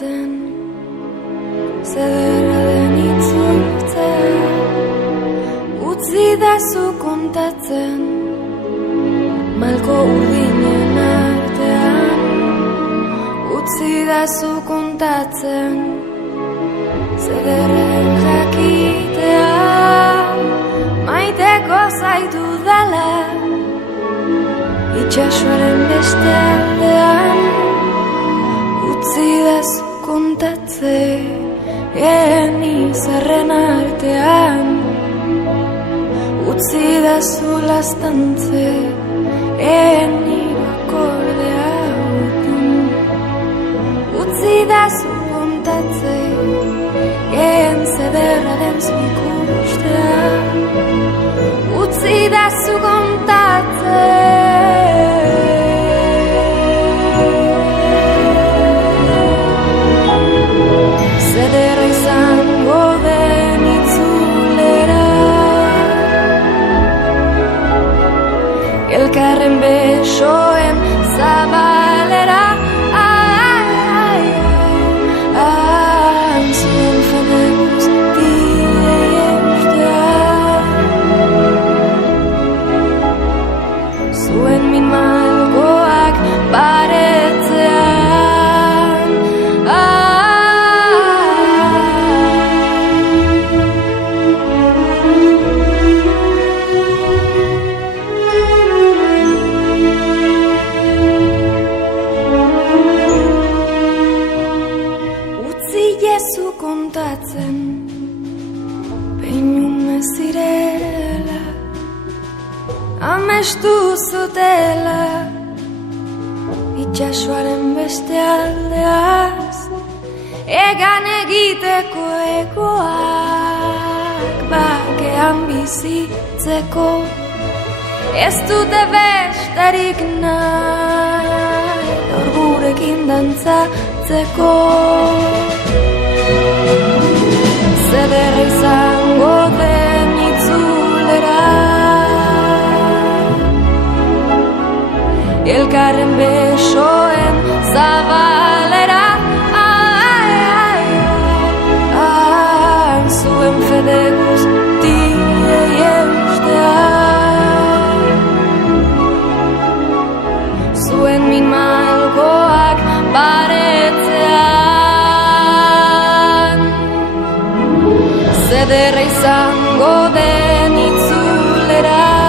kontatzen, zederra den itzultzea. Utzi dazu kontatzen, malko urdinen artean. Utzi dazu kontatzen, zederren jakitea. Maiteko zaitu dala, itxasoaren beste aldean. Utzi dazu kontatzen, izarren artean. Utzi dazu lastantzen, akordea hauetan. Utzi dazu kontatzen, zederra den zu ikustea. Utzi dazu kontatzen, zederra izango den itzulera. Elkarren besoen zabalera. Zuen fede guztiei eustea. Zuen min malgoak baretzean. Jesu kontatzen, peinume zirela, amestu zutela, itxasoaren beste aldeaz, egan egiteko egoak, bakean bizitzeko, ez dute besterik nahi, gaur gurekin dantzatzeko. Zederra izango den itzulera. Elkarren besoen zabalera. Zuen fede guztiei eustea. Zuen min malgoak baretzean. Zederra izango den itzulera.